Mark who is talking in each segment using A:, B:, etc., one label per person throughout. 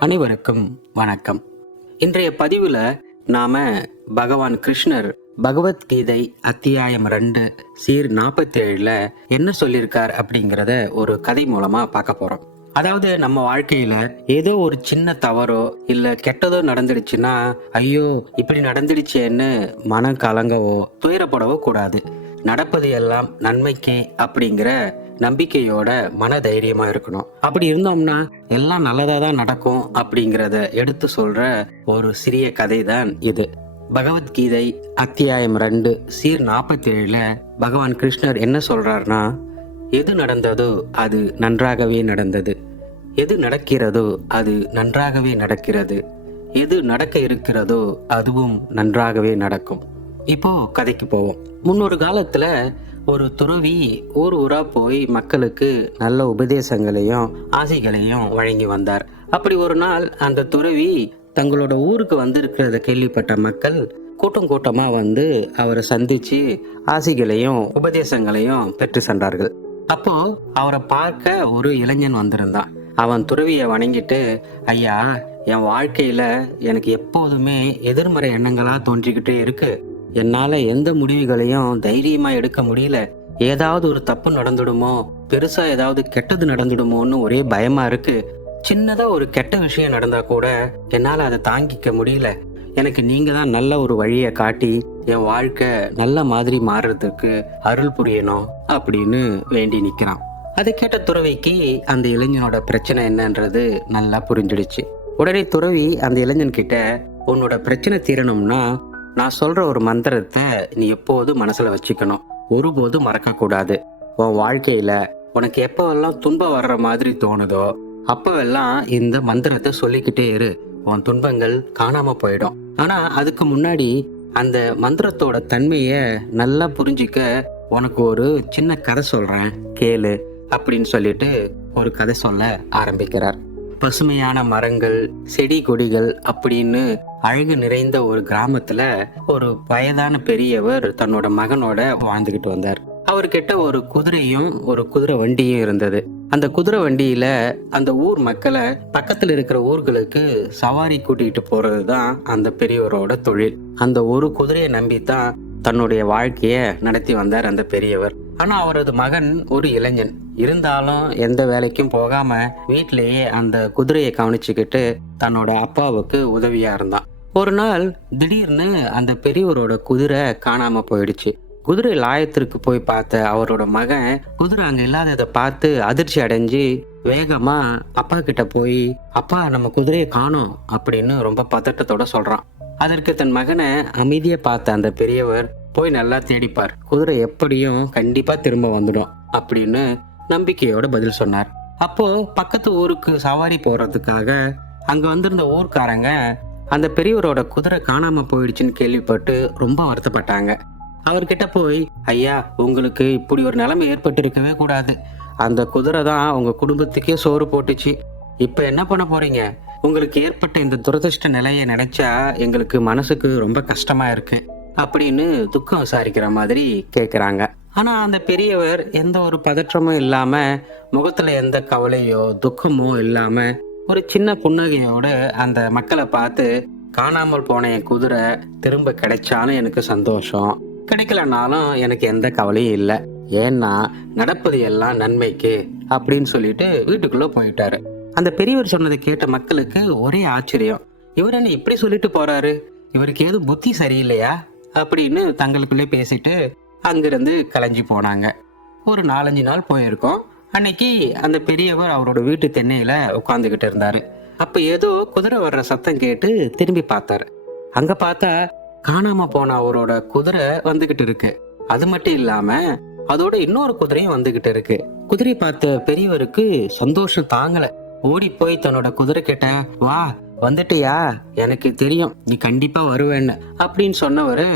A: அனைவருக்கும் வணக்கம். இன்றைய பதிவில் நாம பகவான் கிருஷ்ணர் பகவத்கீதை அத்தியாயம் ரெண்டு சீர் நாற்பத்தேழில் என்ன சொல்லியிருக்கார் அப்படிங்கிறத ஒரு கதை மூலமா பார்க்க போறோம். அதாவது நம்ம வாழ்க்கையில ஏதோ ஒரு சின்ன தவறோ இல்ல கெட்டதோ நடந்துடுச்சுன்னா ஐயோ இப்படி நடந்துடுச்சேன்னு மனம் கலங்கவோ துயரப்படவோ கூடாது. நடப்பது எல்லாம் நன்மைக்கு அப்படிங்கிற நம்பிக்கையோட மன தைரியமா இருக்கணும். அப்படி இருந்தோம்னா எல்லாம் நல்லதா தான் நடக்கும் அப்படிங்கிறத எடுத்து சொல்ற ஒரு சிறிய கதை தான் இது. பகவத்கீதை அத்தியாயம் ரெண்டு சீர் நாற்பத்தி ஏழுல பகவான் கிருஷ்ணர் என்ன சொல்றாருன்னா எது நடந்ததோ அது நன்றாகவே நடந்தது. எது நடக்கிறதோ அது நன்றாகவே நடக்கிறது. எது நடக்க இருக்கிறதோ அதுவும் நன்றாகவே நடக்கும். இப்போ கதைக்கு போவோம். முன்னொரு காலத்துல ஒரு துறவி ஊர் ஊரா போய் மக்களுக்கு நல்ல உபதேசங்களையும் ஆசைகளையும் வழங்கி வந்தார். அப்படி ஒரு நாள் அந்த துறவி தங்களோட ஊருக்கு வந்திருக்கிறத கேள்விப்பட்ட மக்கள் கூட்டம் கூட்டமா வந்து அவரை சந்திச்சு ஆசைகளையும் உபதேசங்களையும் பெற்று சென்றார்கள். அப்போ அவரை பார்க்க ஒரு இளைஞன் வந்திருந்தான். அவன் துறவியை வணங்கிட்டு ஐயா என் வாழ்க்கையில எனக்கு எப்போதுமே எதிர்மறை எண்ணங்களா தோன்றிக்கிட்டே இருக்கு. என்னால எந்த முடிவுகளையும் தைரியமா எடுக்க முடியல. ஏதாவது ஒரு தப்பு நடந்துடுமோ பெருசா ஏதாவது கெட்டது நடந்துடுமோன்னு ஒரே பயமா இருக்கு. சின்னதா ஒரு கெட்ட விஷயம் நடந்தா கூட என்னால அதை தாங்கிக்க முடியல. எனக்கு நீங்க தான் நல்ல ஒரு வழியை காட்டி என் வாழ்க்கை நல்ல மாதிரி மாறுறதுக்கு அருள் புரியணும் அப்படின்னு வேண்டி நிக்கிறான். அதை கேட்ட துறவிக்கு அந்த இளைஞனோட பிரச்சனை என்னன்றது நல்லா புரிஞ்சிடுச்சு. உடனே துறவி அந்த இளைஞன் கிட்ட உன்னோட பிரச்சனை தீரணும்னா நான் சொல்ற ஒரு மந்திரத்தை நீ எப்போதும் மனசுல வச்சுக்கணும்? ஒருபோதும் மறக்க கூடாது உன் வாழ்க்கையில உனக்கு எப்போவெல்லாம் துன்பம் வர்ற மாதிரி தோணுதோ அப்பவெல்லாம் இந்த மந்திரத்தை சொல்லிக்கிட்டே இரு. உன் துன்பங்கள் காணாம போயிடும். ஆனா அதுக்கு முன்னாடி அந்த மந்திரத்தோட தன்மைய நல்லா புரிஞ்சிக்க உனக்கு ஒரு சின்ன கதை சொல்றேன். கேளு. அப்படின்னு சொல்லிட்டு ஒரு கதை சொல்ல ஆரம்பிக்கிறார். பசுமையான மரங்கள் செடி கொடிகள் அப்படின்னு அழகு நிறைந்த ஒரு கிராமத்துல ஒரு வயதான பெரியவர் தன்னோட மகனோட வாழ்ந்துகிட்டு வந்தார். அவர்கிட்ட ஒரு குதிரையும் ஒரு குதிரை வண்டியும் இருந்தது. அந்த குதிரை வண்டியில அந்த ஊர் மக்களை பக்கத்துல இருக்கிற ஊர்களுக்கு சவாரி கூட்டிகிட்டு போறது தான் அந்த பெரியவரோட தொழில். அந்த ஒரு குதிரையை நம்பித்தான் தன்னுடைய வாழ்க்கைய நடத்தி வந்தார் அந்த பெரியவர். ஆனால் அவரது மகன் ஒரு இளைஞன். இருந்தாலும் எந்த வேலைக்கும் போகாம வீட்டிலேயே அந்த குதிரையை கவனிச்சுக்கிட்டு தன்னோட அப்பாவுக்கு உதவியா இருந்தான். ஒரு நாள் திடீர்னு அந்த பெரியவரோட குதிரை காணாம போயிடுச்சு. குதிரை லாயத்திற்கு போய் பார்த்த அவரோட மகன் குதிரை அங்க இல்லாததை பார்த்து அதிர்ச்சி அடைஞ்சு வேகமா அப்பா கிட்ட போய் அப்பா நம்ம குதிரையை காணோம் அப்படின்னு ரொம்ப பதட்டத்தோட சொல்றான். அதற்கு தன் மகனை அமைதியை பார்த்த அந்த பெரியவர் போய் நல்லா தேடிப்பார். குதிரை எப்படியும் கண்டிப்பா திரும்ப வந்துடும் அப்படின்னு நம்பிக்கையோட பதில் சொன்னார். அப்போ பக்கத்து ஊருக்கு சவாரி போறதுக்காக அங்க வந்திருந்த ஊர்க்காரங்க அந்த பெரியவரோட குதிரை காணாம போயிடுச்சுன்னு கேள்விப்பட்டு ரொம்ப வருத்தப்பட்டாங்க. அவர்கிட்ட போய் ஐயா உங்களுக்கு இப்படி ஒரு நிலைமை ஏற்பட்டிருக்கவே கூடாது. அந்த குதிரை தான் உங்க குடும்பத்துக்கே சோறு போட்டுச்சு. இப்போ என்ன பண்ண போறீங்க? உங்களுக்கு ஏற்பட்ட இந்த துரதிருஷ்ட நிலையை நினைச்சா எங்களுக்கு மனசுக்கு ரொம்ப கஷ்டமா இருக்கு. அப்படின்னு துக்கம் விசாரிக்கிற மாதிரி கேட்குறாங்க ஆனால் அந்த பெரியவர் எந்த ஒரு பதற்றமும் இல்லாமல் முகத்தில் எந்த கவலையோ துக்கமோ இல்லாமல் ஒரு சின்ன புன்னகையோடு அந்த மக்களை பார்த்து காணாமல் போன என் குதிரை திரும்ப கிடைச்சாலும் எனக்கு சந்தோஷம். கிடைக்கலனாலும் எனக்கு எந்த கவலையும் இல்லை. ஏன்னா நடப்பது எல்லாம் நன்மைக்கு அப்படின்னு சொல்லிட்டு வீட்டுக்குள்ளே போயிட்டாரு. அந்த பெரியவர் சொன்னதை கேட்ட மக்களுக்கு ஒரே ஆச்சரியம். இவர் என்ன இப்படி சொல்லிட்டு போறாரு? இவருக்கு ஏதும் புத்தி சரியில்லையா? அப்படின்னு தங்களுக்குள்ளே பேசிட்டு அங்கிருந்து கலைஞ்சி போனாங்க. ஒரு நாலஞ்சு நாள் போயிருக்கோம். அன்னைக்கு அந்த பெரியவர் அவரோட வீட்டு தென்னையில உட்காந்துக்கிட்டு இருந்தாரு. அப்ப ஏதோ குதிரை வர்ற சத்தம் கேட்டு திரும்பி பார்த்தாரு. அங்க பார்த்தா காணாம போன அவரோட குதிரை வந்துகிட்டு இருக்கு. அது மட்டும் இல்லாம அதோட இன்னொரு குதிரையும் வந்துகிட்டு இருக்கு. குதிரை பார்த்த பெரியவருக்கு சந்தோஷம் தாங்கல. ஓடி போய் தன்னோட குதிரை கிட்ட வா வந்துட்டியா? எனக்கு தெரியும். நீ கண்டிப்பா வருவேன்னு. அப்படின்னு சொன்னவர்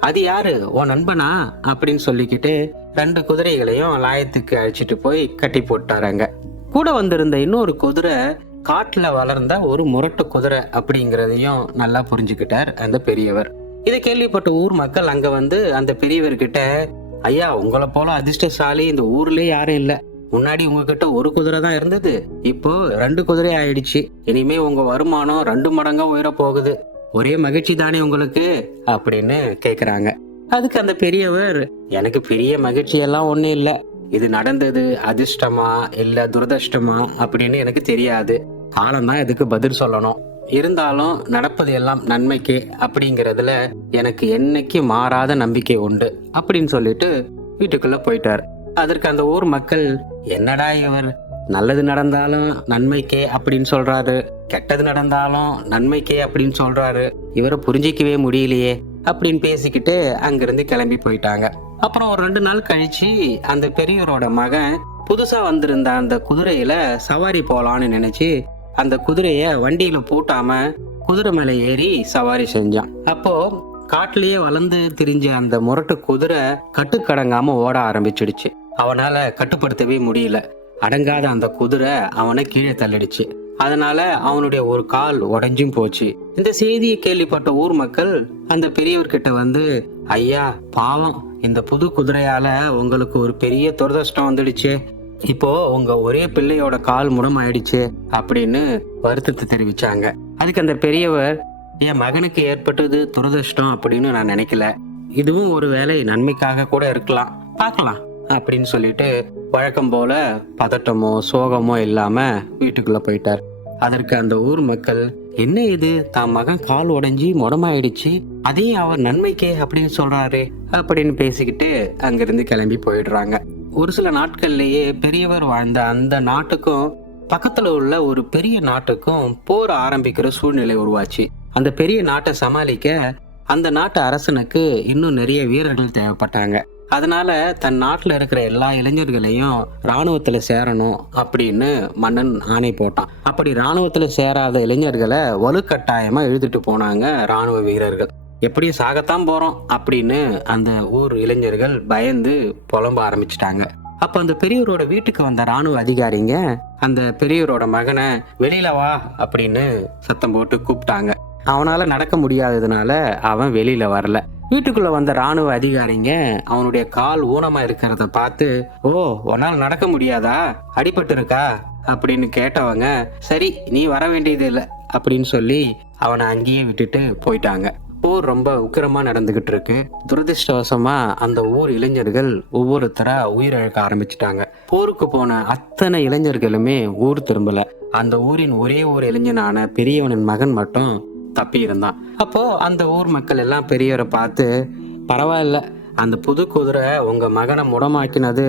A: அது யாரு? உன் நண்பனா? அப்படின்னு சொல்லிக்கிட்டு ரெண்டு குதிரைகளையும் லாயத்துக்கு அழைச்சிட்டு போய் கட்டி போட்டாராங்க. கூட வந்திருந்த இன்னொரு குதிரை காட்டுல வளர்ந்த ஒரு முரட்டு குதிரை அப்படிங்கிறதையும் நல்லா புரிஞ்சுக்கிட்டார் அந்த பெரியவர். இதை கேள்விப்பட்ட ஊர் மக்கள் அங்க வந்து அந்த பெரியவர்கிட்ட ஐயா உங்களை போல அதிர்ஷ்டசாலி இந்த ஊர்லயே யாரும் இல்லை. முன்னாடி உங்ககிட்ட ஒரு குதிரை தான் இருந்தது. இப்போ ரெண்டு குதிரை ஆயிடுச்சு. இனிமே உங்க வருமானம் ரெண்டு மடங்கா உயர போகுது. ஒரே மகிழ்ச்சி தானே உங்களுக்கு? அப்படின்னு கேக்குறாங்க. அதுக்கு அந்த பெரியவர் எனக்கு பெரிய மகிழ்ச்சி எல்லாம் ஒண்ணும் இல்ல. இது நடந்தது அதிர்ஷ்டமா இல்ல துரதிர்ஷ்டமா? அப்படின்னு எனக்கு தெரியாது. காலம்தான் இதுக்கு பதில் சொல்லணும். இருந்தாலும் நடப்பது எல்லாம் நன்மைக்கு அப்படிங்கறதுல எனக்கு என்னைக்கு மாறாத நம்பிக்கை உண்டு. அப்படின்னு சொல்லிட்டு வீட்டுக்குள்ள போயிட்டார். அதற்கு அந்த ஊர் மக்கள் என்னடா இவர்? நல்லது நடந்தாலும் நன்மைக்கே அப்படின்னு சொல்றாரு. கெட்டது நடந்தாலும் நன்மைக்கே அப்படின்னு சொல்றாரு. இவரை புரிஞ்சிக்கவே முடியலையே அப்படின்னு பேசிக்கிட்டு அங்கிருந்து கிளம்பி போயிட்டாங்க. அப்புறம் ஒரு ரெண்டு நாள் கழிச்சு அந்த பெரியவரோட மகன் புதுசா வந்திருந்த அந்த குதிரையில சவாரி போலான்னு நினைச்சு அந்த குதிரைய வண்டியில பூட்டாம குதிரை மேல ஏறி சவாரி செஞ்சான். அப்போ காட்டிலேயே வளர்ந்து திரிஞ்ச அந்த முரட்டு குதிரை கட்டுக்கடங்காம ஓட ஆரம்பிச்சிடுச்சு. அவனால கட்டுப்படுத்தவே முடியல. அடங்காத அந்த குதிரை அவனை கீழே தள்ளிடுச்சு. அதனால அவனுடைய ஒரு கால் உடஞ்சும் போச்சு. இந்த செய்தியை கேள்விப்பட்ட ஊர் மக்கள் அந்த பெரியவர்கிட்ட வந்து ஐயா பாவம். இந்த புது குதிரையால உங்களுக்கு ஒரு பெரிய துரதிர்ஷ்டம் வந்துடுச்சு. இப்போ உங்க ஒரே பிள்ளையோட கால் முடம் ஆயிடுச்சு அப்படின்னு வருத்தத்தை தெரிவிச்சாங்க. அதுக்கு அந்த பெரியவர் என் மகனுக்கு ஏற்பட்டது துரதிர்ஷ்டம் அப்படின்னு நான் நினைக்கல. இதுவும் ஒரு வேலை நன்மைக்காக கூட இருக்கலாம். பார்க்கலாம். அப்படின்னு சொல்லிட்டு வழக்கம் போல பதட்டமோ சோகமோ இல்லாம வீட்டுக்குள்ள போயிட்டார். அதற்கு அந்த ஊர் மக்கள் என்ன இது? தான் மகன் கால் உடைஞ்சி முடமாயிடுச்சு. அதையும் அவர் நன்மைக்கே அப்படின்னு சொல்றாரு அப்படின்னு பேசிக்கிட்டு அங்கிருந்து கிளம்பி போயிடுறாங்க. ஒரு சில நாட்கள்லயே பெரியவர் வாழ்ந்த அந்த நாட்டுக்கும் பக்கத்துல உள்ள ஒரு பெரிய நாட்டுக்கும் போர் ஆரம்பிக்கிற சூழ்நிலை உருவாச்சு. அந்த பெரிய நாட்டை சமாளிக்க அந்த நாட்டு அரசனுக்கு இன்னும் நிறைய வீரர்கள் தேவைப்பட்டாங்க. அதனால தன் நாட்டில் இருக்கிற எல்லா இளைஞர்களையும் ராணுவத்தில் சேரணும் அப்படின்னு மன்னன் ஆணை போட்டான். அப்படி ராணுவத்தில் சேராத இளைஞர்களை வலுக்கட்டாயமாக இழுத்துட்டு போனாங்க ராணுவ வீரர்கள். எப்படியும் சாகத்தான் போகிறோம் அப்படின்னு அந்த ஊர் இளைஞர்கள் பயந்து புலம்ப ஆரம்பிச்சிட்டாங்க. அப்போ அந்த பெரியவரோட வீட்டுக்கு வந்த ராணுவ அதிகாரிங்க அந்த பெரியவரோட மகனை வெளியில வா அப்படின்னு சத்தம் போட்டு கூப்பிட்டாங்க. அவனால நடக்க முடியாததுனால அவன் வெளியில வரல. வீட்டுக்குள்ளே வந்த ராணுவ அதிகாரிங்க அவனுடைய கால் ஊனமாக இருக்கிறத பார்த்து ஓ உன்னால் நடக்க முடியாதா? அடிபட்டு இருக்கா அப்படின்னு கேட்டவங்க சரி நீ வர வேண்டியது இல்லை. அப்படின்னு சொல்லி அவனை அங்கேயே விட்டுட்டு போயிட்டாங்க. போர் ரொம்ப உக்கிரமாக நடந்துகிட்டு இருக்கு. துரதிருஷ்டவசமாக அந்த ஊர் இளைஞர்கள் ஒவ்வொருத்தராக உயிரிழக்க ஆரம்பிச்சிட்டாங்க. போருக்கு போன அத்தனை இளைஞர்களுமே ஊர் திரும்பல. அந்த ஊரின் ஒரே ஒரு இளைஞனான பெரியவனின் மகன் மட்டும் தப்பி இருந்தான் அப்போ அந்த ஊர் மக்கள் எல்லாம் பெரியவரை பார்த்து பரவாயில்ல அந்த புது குதிரை உங்க மகனை முடமாக்கினது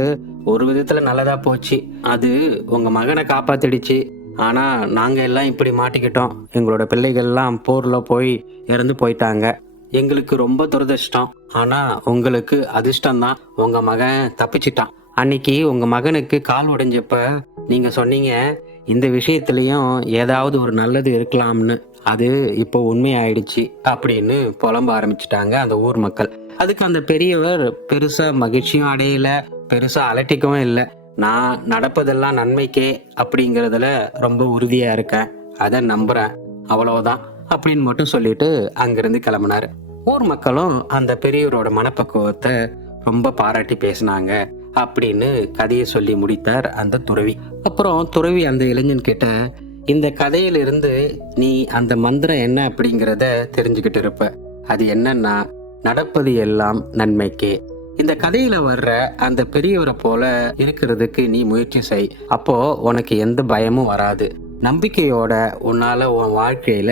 A: ஒரு விதத்துல நல்லதா போச்சு. அது உங்க மகனை காப்பாத்திடுச்சு. ஆனா நாங்க எல்லாம் இப்படி மாட்டிக்கிட்டோம். எங்களோட பிள்ளைகள் எல்லாம் போர்ல போய் இறந்து போயிட்டாங்க. எங்களுக்கு ரொம்ப துரதிர்ஷ்டம். ஆனா உங்களுக்கு அதிர்ஷ்டம் தான் உங்க மகன் தப்பிச்சிட்டான். அன்னைக்கு உங்க மகனுக்கு கால் உடைஞ்சப்ப நீங்க சொன்னீங்க இந்த விஷயத்துலயும் ஏதாவது ஒரு நல்லது இருக்கலாம்னு. அது இப்போ உண்மையாயிடுச்சு அப்படின்னு புலம்ப ஆரம்பிச்சிட்டாங்க அந்த ஊர் மக்கள். அதுக்கு அந்த பெரியவர் பெருசாக மகிழ்ச்சியும் அடையல பெருசாக அலட்டிக்கவும் இல்லை. நான் நடப்பதெல்லாம் நன்மைக்கே அப்படிங்கிறதுல ரொம்ப உறுதியாக இருக்கேன். அதை நம்புகிறேன் அவ்வளோதான் அப்படின்னு மட்டும் சொல்லிட்டு அங்கேருந்து கிளம்புனாரு. ஊர் மக்களும் அந்த பெரியவரோட மனப்பக்குவத்தை ரொம்ப பாராட்டி பேசினாங்க அப்படின்னு கதையை சொல்லி முடித்தார் அந்த துறவி. அப்புறம் துறவி அந்த இளைஞன் கிட்ட இந்த கதையிலிருந்து நீ அந்த மந்திரம் என்ன அப்படிங்கிறத தெரிஞ்சுக்கிட்டு இருப்ப. அது என்னன்னா நடப்பது எல்லாம் நன்மைக்கே. இந்த கதையில வர்ற அந்த பெரியவரை போல இருக்கிறதுக்கு நீ முயற்சி செய். அப்போ உனக்கு எந்த பயமும் வராது. நம்பிக்கையோட உன்னால உன் வாழ்க்கையில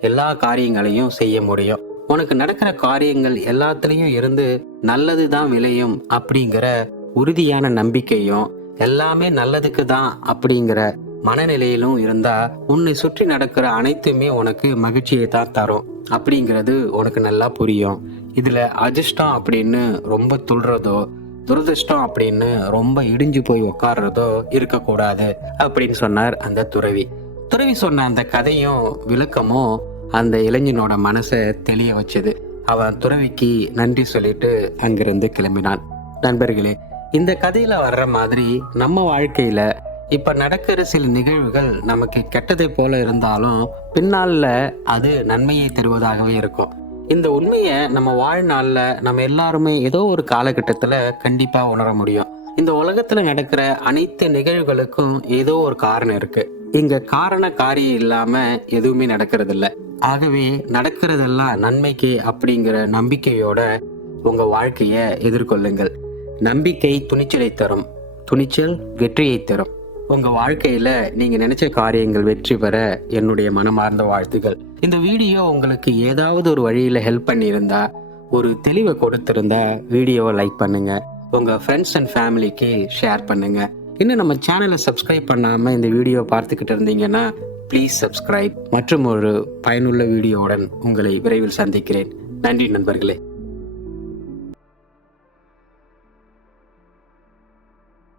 A: எல்லா காரியங்களையும் செய்ய முடியும். உனக்கு நடக்கிற காரியங்கள் எல்லாத்துலயும் இருந்து நல்லது தான் விளையும் அப்படிங்கிற உறுதியான நம்பிக்கையும் எல்லாமே நல்லதுக்கு தான் அப்படிங்கிற மனநிலையிலும் இருந்தா உன்னை சுற்றி நடக்கிற அனைத்துமே உனக்கு மகிழ்ச்சியை தான் தரும். அப்படிங்கிறது உனக்கு நல்லா புரியும். இதுல அதிர்ஷ்டம் அப்படின்னு ரொம்ப துள்றதோ துரதிர்ஷ்டம் அப்படின்னு ரொம்ப இடிஞ்சு போய் உட்கார்றதோ இருக்கக்கூடாது அப்படின்னு சொன்னார் அந்த துறவி. துறவி சொன்ன அந்த கதையும் விளக்கமும் அந்த இளைஞனோட மனசை தெளிய வச்சது. அவன் துறவிக்கு நன்றி சொல்லிட்டு அங்கிருந்து கிளம்பினான். நண்பர்களே இந்த கதையில வர்ற மாதிரி நம்ம வாழ்க்கையில இப்போ நடக்கிற சில நிகழ்வுகள் நமக்கு கெட்டதை போல இருந்தாலும் பின்னால அது நன்மையை தருவதாகவே இருக்கும். இந்த உண்மையை நம்ம வாழ்நாளில் நம்ம எல்லாருமே ஏதோ ஒரு காலகட்டத்தில் கண்டிப்பாக உணர முடியும். இந்த உலகத்தில் நடக்கிற அனைத்து நிகழ்வுகளுக்கும் ஏதோ ஒரு காரணம் இருக்கு. இங்க காரண காரியம் இல்லாம எதுவுமே நடக்கிறது இல்லை ஆகவே நடக்கிறதெல்லாம் நன்மைக்கு அப்படிங்கிற நம்பிக்கையோட உங்க வாழ்க்கைய எதிர்கொள்ளுங்கள். நம்பிக்கை துணிச்சலை தரும். துணிச்சல் வெற்றியை தரும். உங்கள் வாழ்க்கையில் நீங்கள் நினைச்ச காரியங்கள் வெற்றி பெற என்னுடைய மனமார்ந்த வாழ்த்துகள் இந்த வீடியோ உங்களுக்கு ஏதாவது ஒரு வழியில் ஹெல்ப் பண்ணியிருந்தா ஒரு தெளிவை கொடுத்திருந்தா வீடியோவை லைக் பண்ணுங்கள் உங்கள் ஃப்ரெண்ட்ஸ் அண்ட் ஃபேமிலிக்கு ஷேர் பண்ணுங்கள் இன்னும் நம்ம சேனலை சப்ஸ்கிரைப் பண்ணாமல் இந்த வீடியோ பார்த்துக்கிட்டு இருந்தீங்கன்னா ப்ளீஸ் சப்ஸ்கிரைப் மற்றும் ஒரு பயனுள்ள வீடியோவுடன் உங்களை விரைவில் சந்திக்கிறேன். நன்றி நண்பர்களே.